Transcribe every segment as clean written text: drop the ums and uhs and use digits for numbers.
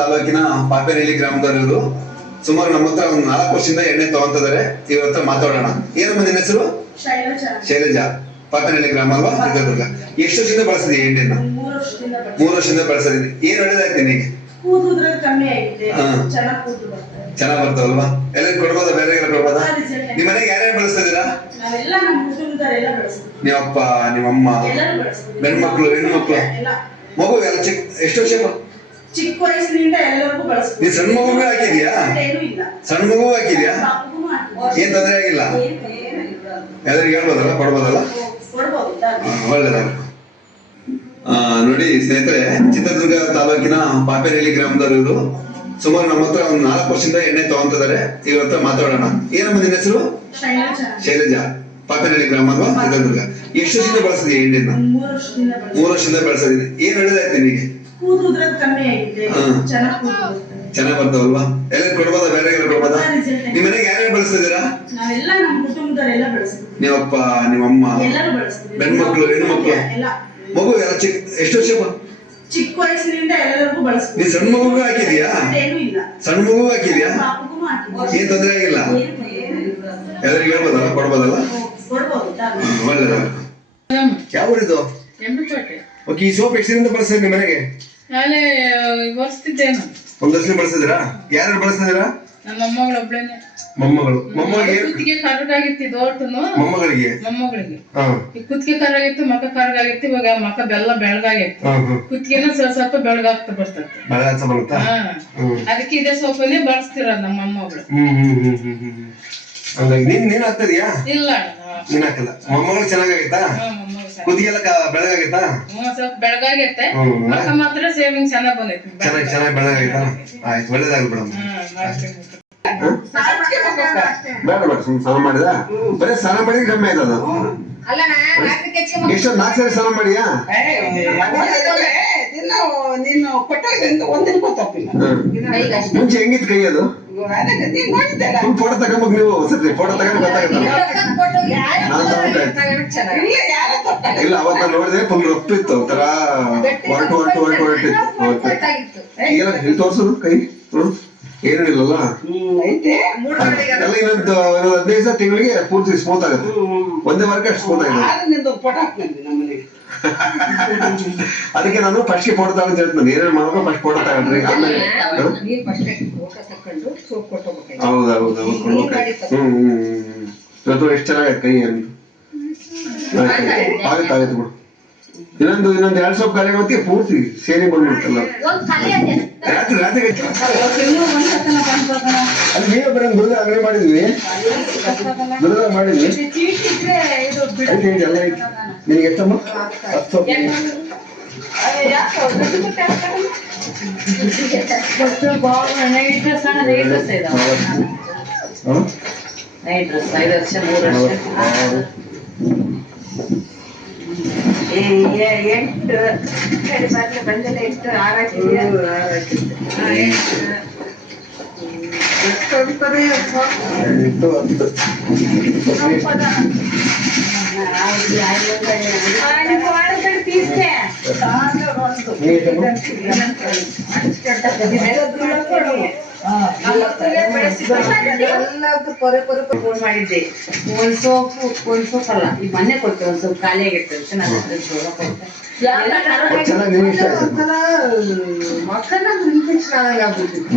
ತಾಲೂಕಿನ ಪಾಪೇನಹಳ್ಳಿ ಗ್ರಾಮದವರು ಸುಮಾರು ನಮ್ಮ ಹತ್ರ ಒಂದು 4 ವರ್ಷದಿಂದ ಎಣ್ಣೆ ತಗೊಂತಿದ್ದಾರೆ. ಇವ್ರ ಹತ್ರ ಮಾತಾಡೋಣ. ಏನಮ್ಮ ನಿನ್ನ ಹೆಸರು? ಶೈಲಜಾ. ಪಾಪೇನಹಳ್ಳಿ ಗ್ರಾಮ ಅಲ್ವಾ, ಚಿತ್ರದುರ್ಗ. ಎಷ್ಟು ವರ್ಷದಿಂದ ಬಳಸಿದೀಯ ಎಣ್ಣೆನ? 3 ವರ್ಷದಿಂದ ಬಳಸಿದೀನಿ. ಏನ್ ಒಳ್ಳೇದಾಯ್ತು ನಿನಗೆ? ಚೆನ್ನಾಗ್ ಬರ್ತಾವಲ್ವಾ? ಎಲ್ಲರಿಗೂ ಕೊಡ್ಬೋದಾ? ಬೇರೆ ಕೊಡ್ಬೋದಾ? ನಿಮ್ ಮನೆಗೆ ಯಾರ್ಯಾರು ಬಳಸ್ತಾ ಇದೀರಾ? ನಿಮ್ಮಪ್ಪ, ನಿಮ್ಮಮ್ಮ, ಗಂಡ್ಮಕ್ಳು, ಹೆಣ್ಮಕ್ಳು, ಮಗು ಎಲ್ಲ ಎಷ್ಟು ವರ್ಷ? ಚಿಕ್ಕ ವಯಸ್ಸಿನಿಂದ ಎಲ್ಲರಿಗೂ ಬಳಸ್ಬೋದು. ನೀನ್ ಸಣ್ಣ ಮಗುಗೂ ಹಾಕಿದ್ಯಾ? ಸಣ್ಣ ಮಗುಗೂ ಹಾಕಿದ್ಯಾ? ಏನ್ ತೊಂದರೆ ಆಗಿಲ್ಲ? ಎಲ್ಲರಿಗೂ ಹೇಳ್ಬೋದಲ್ಲ, ಕೊಡ್ಬೋದಲ್ಲ? ಒಳ್ಳೇದಾಗ. ನೋಡಿ ಸ್ನೇಹಿತರೆ, ಚಿತ್ರದುರ್ಗ ತಾಲೂಕಿನ ಪಾಪೇನಹಳ್ಳಿ ಗ್ರಾಮದವರು ಸುಮಾರು ನಮ್ಮ ಹತ್ರ ಒಂದು 4 ವರ್ಷದಿಂದ ಎಣ್ಣೆ ತಗೊಂತಿದ್ದಾರೆ. ಇವ್ರ ಹತ್ರ ಮಾತಾಡೋಣ. ಏನಮ್ಮ ನಿನ್ನ ಹೆಸರು? ಶೈಲಜಾ. ಪಾಪೇನಹಳ್ಳಿ ಗ್ರಾಮ ಅಲ್ವಾ, ಚಿತ್ರದುರ್ಗ. ಎಷ್ಟು ವರ್ಷದಿಂದ ಬಳಸಿದೀಯ ಎಣ್ಣೆನ? 3 ವರ್ಷದಿಂದ ಬಳಸಿದೀನಿ. ಏನ್ ಒಳ್ಳೇದಾಯ್ತು ನಿನಗೆ? ಚೆನ್ನಾಗ್ ಬರ್ತಾವಲ್ವಾ? ಎಲ್ಲರಿಗೂ ಕೊಡ್ಬೋದಾ? ಬೇರೆ ಕೊಡ್ಬೋದಾ? ನಿಮ್ ಮನೆಗೆ ಯಾರ್ಯಾರು ಬಳಸ್ತಾ ಇದೀರಾ? ನಿಮ್ಮಪ್ಪ, ನಿಮ್ಮಮ್ಮ, ಗಂಡ್ಮಕ್ಳು, ಹೆಣ್ಮಕ್ಳು, ಮಗು ಎಲ್ಲ ಎಷ್ಟು ವರ್ಷ? ಚಿಕ್ಕ ವಯಸ್ಸಿನಿಂದ ಎಲ್ಲರಿಗೂ ಬಳಸ್ಬೋದು. ನೀನ್ ಸಣ್ಣ ಮಗುಗೂ ಹಾಕಿದ್ಯಾ? ಸಣ್ಣ ಮಗುಗೂ ಹಾಕಿದ್ಯಾ? ಏನ್ ತೊಂದರೆ ಆಗಿಲ್ಲ? ಎಲ್ಲರಿಗೂ ಹೇಳ್ಬೋದಲ್ಲ, ಕೊಡ್ಬೋದಲ್ಲ? ಒಳ್ಳೇದಾಗ. ಯಾವ ಊರಿದು? ಓಕೆ. ಈ ಸೋಪ್ ಎಷ್ಟಿಂದ ಬಳಸ್ತೀರಿ ನಿಮ್ಮ ಮನೆಗೆ? ಒಂದ್ ವರ್ಷ ಬಳಸಿದಿರಾ? ಯಾರು ಬಳಸ್ತಿದ್ದೀರಾ? ನಮ್ಮ ಮೊಮ್ಮಗಳೊಬ್ಳೇನೆ. ಮೊಮ್ಮಗಳು. ಮೊಮ್ಮಗಳಿಗೆ ಕುತ್ತಿಗೆ ಕರಗಾಗಿತ್ತು ದೊಡ್ಡನು. ಮೊಮ್ಮಗಳಿಗೆ ಈ ಕುತ್ತಿಗೆ ಕರಗಾಗಿತ್ತು, ಮಕ್ಕ ಕರಗಾಗಿತ್ತು. ಇವಾಗ ಮಕ್ಕ ಬೆಳಗಾಗಿತ್ತು. ಕುತ್ತಿಗೆನ ಸ್ವಲ್ಪ ಬೆಳಗಾಗ್ತಾ ಬರ್ತದೆ. ಅದಕ್ಕೆ ಇದೇ ಸೋಪನ್ನೇ ಬಳಸ್ತಿರೋದು ನಮ್ಮ ಮೊಮ್ಮಗಳು. ನೀನ್ ಹಾಕ್ತಿದ್ಯಾ? ಇಲ್ಲ, ನೀನ್ ಹಾಕಲ್ಲ. ಮೊಮ್ಮಗಳು ಚೆನ್ನಾಗಾಗಿತ್ತಾ? ಕುತ್ತಿಗೆಲ್ಲ ಬೆಳಗಾಗಿತ್ತಾ? ಸ್ವಲ್ಪ ಬೆಳಗಾಗೈತೆ. ಮಕ್ಕ ಮಾತ್ರ ಸೇವಿಂಗ್ ಚೆನ್ನಾಗ್ ಬಂದೈತಿ. ಚೆನ್ನಾಗಿ ಬೆಳಗಾಗಿತ್ತಾ? ಆಯ್ತು, ಒಳ್ಳೇದಾಗ್ಲಿ ಬಿಡಮ್ಮ. ಬೇಡ ಬೇಡ, ಸ್ನಾನ ಮಾಡಿದ? ಬರೀ ಸ್ನಾನ ಮಾಡಿದ್ರೆ ಕಮ್ಮಿ ಆಯ್ತದ. ಎಷ್ಟು 4 ಸರಿ ಸ್ನಾನ ಮಾಡಿಯಾ? ಮುಂಚೆ ಹೆಂಗಿತ್ತು ಕೈ ಅದು? ಫೋಟೋ ತಗೊಂಬಕ್ ನೀವು ಸರಿ, ಫೋಟೋ ತಗೊಂಡು ಗೊತ್ತಾಗತ್ತಲ್ಲ. ಇಲ್ಲ, ಅವತ್ತ ನೋಡಿದೆ ಫುಲ್ ರಫ್ ಇತ್ತು, ಒಂಥರ ಹೊರಟಿತ್ತು. ಇಲ್ಲಿ ತೋರ್ಸೋದು ಕೈ ಏನು ಇಲ್ಲಲ್ಲ. ಎಲ್ಲ ಇನ್ನೊಂದು 15 ದಿವಸ ತಿಂಗಳಿಗೆ ಪೂರ್ತಿ ಸ್ಮೂತ್ ಆಗುತ್ತೆ. ಒಂದೇ ವಾರಕ್ಕೆ ಅಷ್ಟು ಸ್ಮೂತ್ ಆಗಿದೆ. ಅದಕ್ಕೆ ನಾನು ಫಸ್ಟ್ ಫೋಟೋ ತಗೊಂಡು ಹೇಳ್ತೀನಿ. ಏನೇನು ಮಾಡ್ಬೇಕು ಫಸ್ಟ್ ಫೋಟೋ ತಗೊಂಡ್ರಿ, ಆಮೇಲೆ ಹೌದೌದು ಇವತ್ತು ಎಷ್ಟು ಚೆನ್ನಾಗೈತೆ ಕೈ ಅಂತ. ಆಗುತ್ತೆ ಬಿಡು. ಇನ್ನೊಂದು 2 ಸೊಪ್ಪು ಖಾಲಿ ಆಗುತ್ತೆ, ಪೂರ್ತಿ ಸೇರಿ ಬಂದ್ಬಿಡ್ತಲ್ಲ. ರಾತ್ರಿ ಅಲ್ಲಿ ನೀವೇ ಬರೋದು ದುರ್ಗ ಅಂಗಡಿ ಮಾಡಿದ್ವಿ. ದುರ್ಗ ಮಾಡಿದ್ವಿ ಎಲ್ಲ ಐತಿ. ನಿನಗೆ ಎಷ್ಟಮ್ಮ? 10 ಸೊಪ್ಪು. ಮಾಡಿದ್ದೆ. ಒಂದ್ ಸೋಪ್ ಅಲ್ಲ, ಈ ಮನೆ ಕೊಟ್ಟೆ. ಒಂದ್ ಸ್ವಲ್ಪ ಖಾಲಿ ಆಗಿತ್ತು ಅಂತ ನಾನು ಮಕ್ಕಳ ಇನ್ಫೆಕ್ಷನ್ ಆಗ್ಬಿಟ್ಟಿತ್ತು.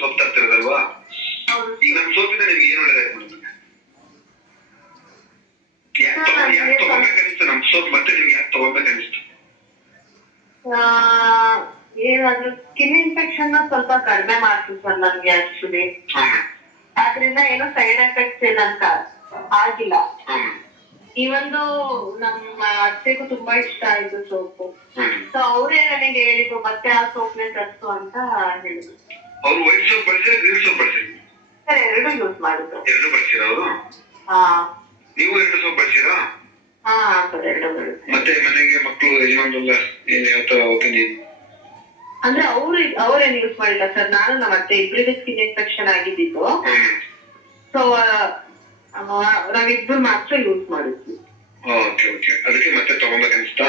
ಸೊಪ್ಪು ತರ್ತಿರೋದಲ್ವಾ? ಈಗ ನಮ್ ಸೋಪಿಂದ ನಿಮ್ಗೆ ಏನ್ ಒಳ್ಳೇದಾಯ್ತು? ಯಾಕೆ ತಗೋಬೇಕನ್ನಿಸ್ತು ನಮ್ ಸೋಪ್? ಮತ್ತೆ ನಿಮ್ಗೆ ಯಾಕೆ ತಗೋಬೇಕನ್ನಿಸ್ತು? ಏನಾದ್ರು ಸ್ಕಿನ್ ಇನ್ಫೆಕ್ಷನ್ ಸ್ವಲ್ಪ ಕಡಿಮೆ ಮಾಡ್ತು ಸರ್ ನನ್ಗೆ ಆಕ್ಚುಲಿ. ಆದ್ರಿಂದ ಏನೋ ಸೈಡ್ ಎಫೆಕ್ಟ್ಸ್ ಏನಂತ ಆಗಿಲ್ಲ. ಈ ಒಂದು ನಮ್ಮ ಅತ್ತೆಗೂ ತುಂಬಾ ಇಷ್ಟ ಆಯ್ತು ಸೋಪು. ಸೊ ಅವರೇ ನನಗೆ ಹೇಳಿದ್ರು ಮತ್ತೆ ಆ ಸೋಪ್ನೆ ತರಿಸು ಅಂತ ಹೇಳಿದ್ರು. ಅವ್ರು ವೈಟ್ ಸೋಪ್ ಬಳಸಿದ್ರೆ ಗ್ರೀನ್ ಸೋಪ್ ಬಳಸಿದ್ರು ಸರ್? 2 ಯೂಸ್ ಮಾಡಿದ್ರು. 2 ಬಳಸಿರ ಅವರು? ನೀವು 2 ಸೋಪ್ ಬಳಸಿರಾ? ಸರ್ 2. ಮತ್ತೆ ಮನೆಗೆ ಮಕ್ಕಳು ಯಜಮಾನ್ರೆಲ್ಲ ಏನ್ ಯಾವ ಒಪಿನಿಯನ್? ಅಂದ್ರೆ ಅವ್ರೇನ್ ಯೂಸ್ ಮಾಡಿಲ್ಲ ಸರ್. ನಾನು ನಮ್ಮ ಅತ್ತೆ ಇಬ್ಬರಿಗೆ ಸ್ಕಿನ್ ಇನ್ಫೆಕ್ಷನ್ ಆಗಿದ್ದು. ಸೊ ನಾವಿಬ್ರು ಮಾತ್ರ ಯೂಸ್ ಮಾಡಿದ್ವಿ. ಓಕೆ ಓಕೆ, ಅದಕ್ಕೆ ಮತ್ತೆ ತಗೊಬೇಕನ್ಸ್ತಾ?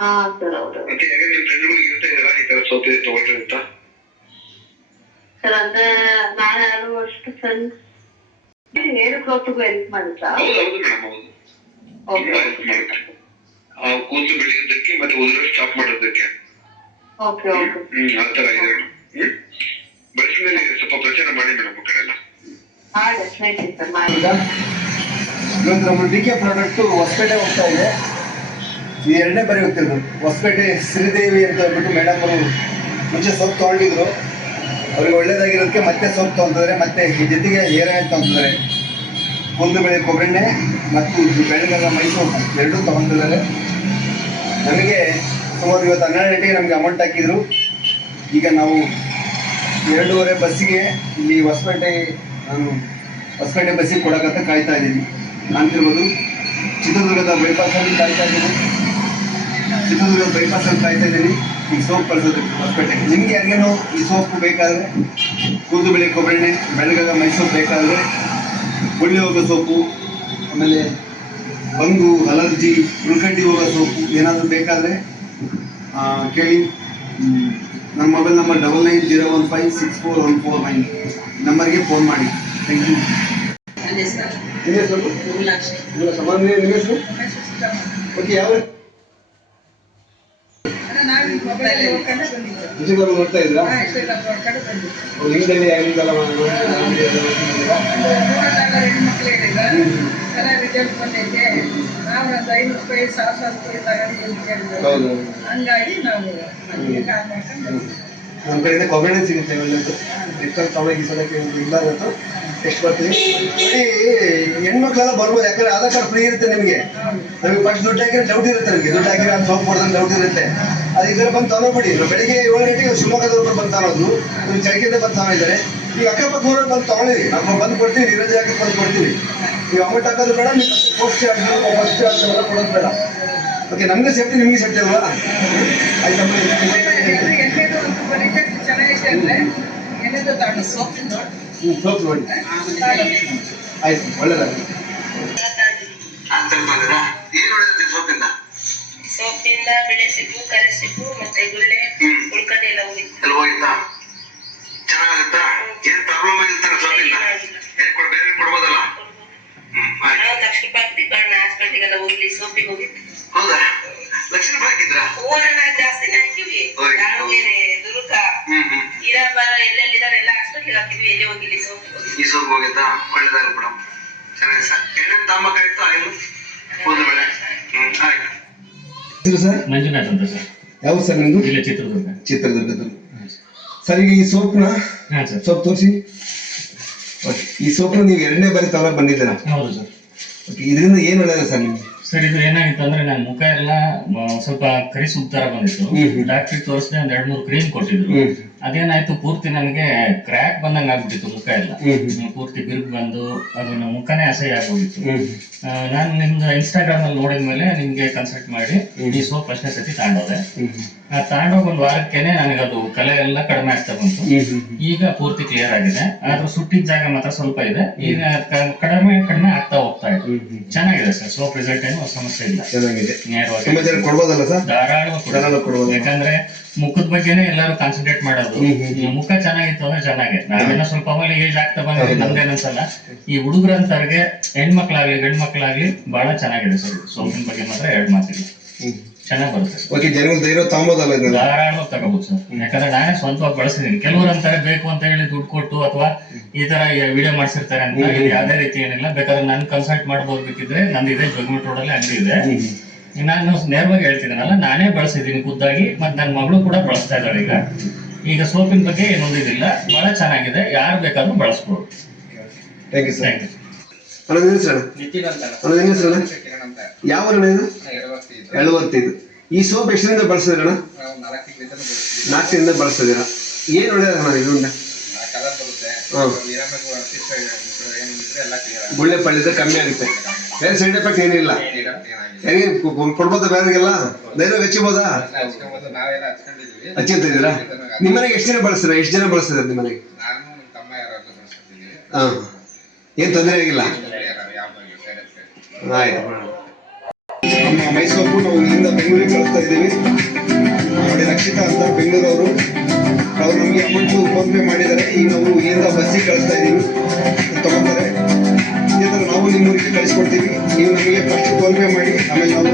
ಹಾ ಸರ್ ಹೌದು ಮತ್ತೆ ಯಾಕೆ ನಿಮ್ ಫ್ರೆಂಡ್ಗಳಿಗೆ ಹೇಳ್ತಾ ಇದ್ದೀರಾ ಈ ತರ ಸೋಪ್ ಇದೆ ತಗೊಳ್ರಿ ಅಂತ? ಸರ್ ಅಂದ್ರೆ ನಾನು ಆಲ್ಮೋಸ್ಟ್ ಫ್ರೆಂಡ್ಸ್ ಹೇರ್ ಗ್ರೋತ್ಗೂ ಹೆಲ್ಪ್ ಮಾಡುತ್ತಾ? ಹೌದು ಮೇಡಮ್, ಹೌದು, ತುಂಬಾ ಹೆಲ್ಪ್ ಮಾಡುತ್ತೆ. ಕೂದಲು ಬೆಳೆಯೋದಕ್ಕೆ ಮತ್ತೆ ಉದುರು ಸ್ಟಾಪ್ ಮಾಡೋದಕ್ಕೆ. ಓಕೆ ಓಕೆ ಆ ತರ ಇದೆ. ಬಳಸಿದ್ಮೇಲೆ ಸ್ವಲ್ಪ ಪ್ರಚಾರ ಮಾಡಿ ಮೇಡಮ್ ಆ ಕಡೆ ಎಲ್ಲ. ಹಾ ಡೆಫಿನೆಟ್ಲಿ ಸರ್ ಮಾಡಿ. ಇವತ್ತು ನಮ್ಮ ಡಿ ಕೆ ಪ್ರಾಡಕ್ಟ್ ಹೊಸಪೇಟೆ ಹೋಗ್ತಾ ಇದೆ. ಈ 2ನೇ ಬಾರಿ ಹೋಗ್ತಿದ್ರು. ಹೊಸಪೇಟೆ ಶ್ರೀದೇವಿ ಅಂತ ಹೇಳ್ಬಿಟ್ಟು ಮೇಡಮ್ ಅವರು ಮುಂಚೆ ಸೋಪ್ ತೊಗೊಂಡಿದ್ರು. ಅವ್ರಿಗೆ ಒಳ್ಳೇದಾಗಿರೋದಕ್ಕೆ ಮತ್ತೆ ಸೋಪ್ ತೊಗೊಂತಿದ್ದಾರೆ. ಮತ್ತೆ ಈ ಜೊತೆಗೆ ಹೇರ್ ಆಯಿಲ್ ತೊಗೊಂತಿದ್ದಾರೆ. ಕೂದಲು ಬೆಳೆ ಕೊಬ್ಬರೆಣ್ಣೆ ಮತ್ತು ಬೆಳಗಾಗ ಮೈಸೂರು ಎರಡೂ ತೊಗೊಂತಿದ್ದಾರೆ. ನಮಗೆ ಸುಮಾರು ಇವತ್ತು 12 ಗಂಟೆಗೆ ನಮಗೆ ಅಮೌಂಟ್ ಹಾಕಿದ್ರು. ಈಗ ನಾವು 2:30 ಬಸ್ಸಿಗೆ ಇಲ್ಲಿ ಹೊಸಪೇಟೆ ಬಸ್ಸಿಗೆ ಕೊಡೋಕಂತ ಕಾಯ್ತಾ ಇದ್ದೀನಿ. ಕಾಣ್ತಿರ್ಬೋದು, ಚಿತ್ರದುರ್ಗದ ಬೈಪಾಸಲ್ಲಿ ಕಾಯ್ತಾ ಇದ್ದೀನಿ. ಈ ಸೋಪ್ ಕಳ್ಸೋದಕ್ಕೆ ಹೊಸಪೇಟೆ. ನಿಮ್ಗೆ ಯಾರಿಗೇನೋ ಈ ಸೋಪ್ ಬೇಕಾದರೆ, ಕೂದಲು ಬೆಳೆ ಕೊಬ್ಬರೆಣ್ಣೆ, ಬೆಳಗಾಗ ಮೈಸೂರು ಬೇಕಾದರೆ, ಗುಳ್ಳಿ ಹೋಗೋ ಸೋಪು, ಆಮೇಲೆ ಬಂಗು, ಅಲರ್ಜಿ, ಉಳ್ಕಂಡಿ ಹೋಗೋ ಸೋಪು ಏನಾದರೂ ಬೇಕಾದರೆ ಕೇಳಿ. ನನ್ನ ಮೊಬೈಲ್ ನಂಬರ್ 9901564149 ನಂಬರ್ಗೆ ಫೋನ್ ಮಾಡಿ. Thank you. ನಿಮ್ಮ ಹೆಸರು? ನಿಮ್ಮ ಹೆಸರು? ಓಕೆ, ಯಾವ ಇನ್ಸ್ಟಾಗ್ರಾಮ್ ನೋಡ್ತಾ ಇದ್ರಾ? ಲಿಂಕ್ಡಲ್ಲಿ ಆಗಿದ್ದಲ್ಲ ಹೌದು. ನಮ್ಮ ಕಡೆಯಿಂದ ಕೊಬ್ಬರಿ ಸಿಗುತ್ತೆ. ತಗೊಳಕ್ಕೆ ಇಲ್ಲ ಇವತ್ತು ಎಷ್ಟು ಬರ್ತೀವಿ ನೋಡಿ. ಹೆಣ್ಮಕ್ಳೆಲ್ಲ ಬರ್ಬೋದು, ಯಾಕಂದ್ರೆ ಆಧಾರ್ ಕಾರ್ಡ್ ಫ್ರೀ ಇರುತ್ತೆ ನಿಮಗೆ. ನಮಗೆ ಫಸ್ಟ್ ದುಡ್ಡು ಹಾಕಿದ್ರೆ ಡೌಟ್ ಇರುತ್ತೆ. ನಮಗೆ ದುಡ್ಡು ಹಾಕಿದ್ರೆ ಅದು ಸೋಪ್ ಕೊಡೋದಂಗೆ ಡೌಟ್ ಇರುತ್ತೆ. ಅದು ಈ ಕಡೆ ಬಂದು ತಗೊಳ್ಬಿಡಿ. ಬೆಳಿಗ್ಗೆ 7 ಗಂಟೆಗೆ ಶಿವಮೊಗ್ಗದವ್ರು ಬಂದು ತಗೊಳ್ಳೋದು, ನೀವು ಚಳಿಕೆಯಿಂದ ಬಂದು ತಗೊಂಡಿದ್ದಾರೆ. ಈಗ ಅಕ್ಕಪಕ್ಕ ಊರಲ್ಲಿ ಬಂದು ತಗೊಳ್ಳಿರಿ, ನಾವು ಬಂದು ಕೊಡ್ತೀವಿ. ನೀರಜ್ ಹಾಕಿ ಬಂದು ಕೊಡ್ತೀವಿ. ನೀವು ಅಮೌಂಟ್ ಹಾಕೋದು ಬೇಡ, ನೀವು ಪೋಸ್ಟ್ ಚಾರ್ಜ್ ಎಲ್ಲ ಕೊಡೋದು ಬೇಡ. ಓಕೆ, ನಮಗೆ ಸೇಫ್ಟಿ, ನಿಮಗೆ ಸೇಫ್ಟಿ ಅಲ್ವಾ? ಆಯ್ತಮ್ಮ. ಸೋಪ್ ನೋಡಿ, ಆಯ್ತು, ಒಳ್ಳೇದಾಗಲಿ. ಸೋಪಿಂದ ಬೆಳೆ ಸಿಪ್ಪು, ಕರೆ ಸಿಪ್ಪು ಮತ್ತೆ ಗುಳ್ಳೆ ಉಳ್ಕಡೆ ಎಲ್ಲ ಹೋಗಿತ್ತಾ? ಚೆನ್ನಾಗುತ್ತಾ? ಏನ್ ಪ್ರಾಬ್ಲಮ್ ಆಗಿರ್ತಾರ ಸೋಪಿಂದ? ಬೇರೆ ಕೊಡ್ಬೋದಲ್ಲ? ಲಕ್ಷ್ಮೀ ಪಾರ್ಟಿಗಳನ್ನ ಹಾಸ್ಪಿಟಲ್ಗೆಲ್ಲ ಹೋಗ್ಲಿ ಸೋಪಿಗೆ ಹೋಗಿತ್ತು. ಹೌದಾ? ಲಕ್ಷ ರೂಪಾಯಿ ಹಾಕಿದ್ರಾ? ಹೂವನ್ನ ಜಾಸ್ತಿನೇ ಹಾಕಿವಿ. ದಾವಣಗೆರೆ, ದುರ್ಗ, ಇರಾಬಾರ ಎಲ್ಲೆಲ್ಲಿದ್ದಾರೆ ಎಲ್ಲ ಹಾಸ್ಪಿಟ್ಲಿಗೆ ಹಾಕಿದ್ವಿ. ಎಲ್ಲಿ ಹೋಗಿಲ್ಲ ಸೋಪಿಗೆ ಹೋಗಿ. ಈ ಸೋಪ್ ಹೋಗಿತ್ತಾ? ಒಳ್ಳೇದಾಗಲಿ ಮೇಡಮ್, ಚೆನ್ನಾಗಿ ಸರ್. ಎಣ್ಣೆ ತಾಂಬಕಾಯ್ತು ಆಗಿಲ್ಲ? ಕೂದಲು ಬೆಳೆ. ಆಯ್ತು ಸರ್. ಮಂಜುನಾಥ್ ಅಂತ ಸರ್. ಯಾವ ಸರ್ ನಿಮ್ದು? ಇಲ್ಲ, ಚಿತ್ರದುರ್ಗ. ಚಿತ್ರದುರ್ಗದಲ್ಲಿ. ಸರ್, ಈಗ ಈ ಸೋಪ್ನ ಸೋಪ್ ತೋರಿಸಿ. ಓಕೆ, ಈ ಸೋಪ್ನ ನೀವು 2ನೇ ಬಾರಿ ತಗೊಳಕ್ ಬಂದಿದ್ದೀರಾ? ಹೌದು ಸರ್. ಓಕೆ, ಇದರಿಂದ ಏನು ಒಳ್ಳೇದು ಸರ್ ನಿಮ್ಗೆ? ಸರ್, ಇದು ಏನಾಗಿತ್ತು ಅಂದ್ರೆ ನನ್ನ ಮುಖ ಎಲ್ಲ ಸ್ವಲ್ಪ ಕರಿ ಸುತ್ತರ ಬಂದಿತ್ತು. ಡಾಕ್ಟ್ರಿಗೆ ತೋರಿಸಿದೆ, 2-3 ಕ್ರೀಮ್ ಕೊಟ್ಟಿದ್ರು. ಅದೇನಾಯ್ತು, ಪೂರ್ತಿ ನನಗೆ ಕ್ರ್ಯಾಕ್ ಬಂದಂಗ ಆಗ್ಬಿಟ್ಟಿತ್ತು ಮುಖ ಎಲ್ಲ. ಪೂರ್ತಿ ಬಿರುಕು ಬಂದು ಅದನ್ನ ಮುಖನೇ ಅಸಹ್ಯ ಆಗೋಗಿತ್ತು. ನಾನು ನಿಮ್ದು ಇನ್ಸ್ಟಾಗ್ರಾಮ್ ಅಲ್ಲಿ ನೋಡಿದ್ಮೇಲೆ ನಿಮ್ಗೆ ಕನ್ಸಲ್ಟ್ ಮಾಡಿ ಈ ಸೋಪ್ ಫಸ್ಟ್ನೇ ಸತಿ ತಗೊಂಡೋದೆ. ತಗೊಂಡೋಗಿ 1 ವಾರಕ್ಕೇನೆ ನನಗೆ ಅದು ಕಲೆ ಎಲ್ಲ ಕಡಿಮೆ ಆಗ್ತಾ ಬಂತು. ಈಗ ಪೂರ್ತಿ ಕ್ಲಿಯರ್ ಆಗಿದೆ. ಆದ್ರೂ ಸುಟ್ಟಿದ ಜಾಗ ಮಾತ್ರ ಸ್ವಲ್ಪ ಇದೆ. ಈಗ ಕಡಿಮೆ ಆಗ್ತಾ ಹೋಗ್ತಾ ಇದೆ. ಚೆನ್ನಾಗಿದೆ ಸರ್, ಸೋಪ್ ರಿಸಲ್ಟ್ ಏನು ಸಮಸ್ಯೆ ಇಲ್ಲ. ಚೆನ್ನಾಗಿದೆ, ನೇರವಾಗಿ ಕೊಡ್ಬೋದಲ್ಲ ಸರ್? ಧಾರಾಳ ಕೊಡ್ಬೋದು. ಯಾಕಂದ್ರೆ ಮುಖದ ಬಗ್ಗೆನೇ ಎಲ್ಲರೂ ಕಾನ್ಸಂಟ್ರೇಟ್ ಮಾಡೋದು. ಮುಖ ಚೆನ್ನಾಗಿತ್ತು ಅಂದ್ರೆ ಚೆನ್ನಾಗಿ. ನಾವೇನೋ ಸ್ವಲ್ಪ ಆಮೇಲೆ ಏಜ್ ಆಗ್ತಾ ಬಂದ್ರೆ ನಮ್ದೇನನ್ಸಲ್ಲ. ಈ ಹುಡುಗರಂತವ್ರಿಗೆ, ಹೆಣ್ಮಕ್ಳಾಗ್ಲಿ ಗಂಡ್ಮಕ್ಳಾಗ್ಲಿ ಬಹಳ ಚೆನ್ನಾಗಿದೆ ಸರ್. ಸೋಪಿನ ಬಗ್ಗೆ ಮಾತ್ರ 2 ಮಾತಿಲ್ಲ, ಚೆನ್ನಾಗಿ ಬರುತ್ತೆ. ಓಕೆ, ಜನಗಳು ಧೈರ್ಯ ತಗೊಂಬೋದಲ್ಲ? ಧಾರಾಳವಾಗಿ ತಗೋಬಹುದು ಸರ್. ಯಾಕಂದ್ರೆ ನಾನೇ ಸ್ವಂತವಾಗಿ ಬಳಸಿದೀನಿ. ಕೆಲವರು ಅಂತಾರೆ ಬೇಕು ಅಂತ ಹೇಳಿ ದುಡ್ಡು ಕೊಟ್ಟು ಅಥವಾ ಈ ತರ ವಿಡಿಯೋ ಮಾಡ್ಸಿರ್ತಾರೆ ಅಂತ. ಇದು ಯಾವ್ದೇ ರೀತಿ ಏನಿಲ್ಲ. ಬೇಕಾದ್ರೆ ನನ್ ಕನ್ಸಲ್ಟ್ ಮಾಡ್ಬೋದು. ಬೇಕಿದ್ರೆ ನಂದಿದೆ, ಜೋಗಿಮಠ ರೋಡಲ್ಲಿ ಅಂಗಡಿ ಇದೆ. ನಾನು ನೇರವಾಗಿ ಹೇಳ್ತಿದ್ದೀನಲ್ಲ, ನಾನೇ ಬಳಸಿದ್ದೀನಿ ಖುದ್ದಾಗಿ. ಮತ್ತೆ ನನ್ನ ಮಗಳು ಕೂಡ ಬಳಸ್ತಾ ಇದ್ದಾಳೆ. ಈಗ ಸೋಪಿನ ಬಗ್ಗೆ ಏನೊಂದಿದಿಲ್ಲ, ಬಹಳ ಚೆನ್ನಾಗಿದೆ. ಯಾರು ಬೇಕಾದ್ರೂ ಬಳಸ್ಬೋದು. Thank you sir. Thank you. ಯಾವ ಇದು? 75. ಈ ಸೋಪ್ ಎಷ್ಟರಿಂದ ಬಳಸಿದ್ರಣ್ಣ? 4 ತಿಂಗಳಿಂದ ಬಳಸಿದ್ದೀರಾ. ಏನ್ ಒಳ್ಳೇದಣ್ಣ ಇದರಿಂದ? ಗುಳ್ಳೆ ಪಳ್ಳಿದ್ರೆ ಕಮ್ಮಿ ಆಗುತ್ತೆ. ಬೇರೆ ಸೈಡ್ ಎಫೆಕ್ಟ್ ಏನಿಲ್ಲ. ಹೆಂಗೆ ಕೊಡ್ಬೋದಾ ಬೇರೆಗೆಲ್ಲ? ಧೈರ್ಯ ಹಚ್ಚಿಬೋದಾ? ಹಚ್ಚಿರ್ತಿದ್ದೀರಾ? ನಿಮ್ಮನೆಗೆ ಎಷ್ಟು ಜನ ಬಳಸ್ತೀರಾ? ಎಷ್ಟು ಜನ ಬಳಸ್ತಿದ್ದಾರೆ ನಿಮ್ಮನೆಗೆ? ಏನ್ ತೊಂದರೆ ಆಗಿಲ್ಲ? ಆಯ್ತು. ಮೈಸೂರು ನಾವು ಇಲ್ಲಿಂದ ಬೆಂಗಳೂರಿಗೆ ಕಳಿಸ್ತಾ ಇದ್ದೀವಿ. ನೋಡಿ ರಕ್ಷಿತಾ ಅಂತ ಬೆಂಗಳೂರವರು, ಅವ್ರು ನಮಗೆ ಅಮೌಂಟು ಫೋನ್ ಪೇ ಮಾಡಿದ್ದಾರೆ. ಈಗ ನಾವು ಇಲ್ಲಿಂದ ಬಸ್ಸಿಗೆ ಕಳಿಸ್ತಾ ಇದ್ದೀವಿ, ತಗೊತಾರೆ. ಇದೇ ಥರ ನಾವು ನಿಮ್ಮೂರಿಗೆ ಕಳಿಸ್ಕೊಡ್ತೀವಿ. ನೀವು ನಮಗೆ ಫಸ್ಟ್ ಫೋನ್ ಪೇ ಮಾಡಿ, ಆಮೇಲೆ ನಾವು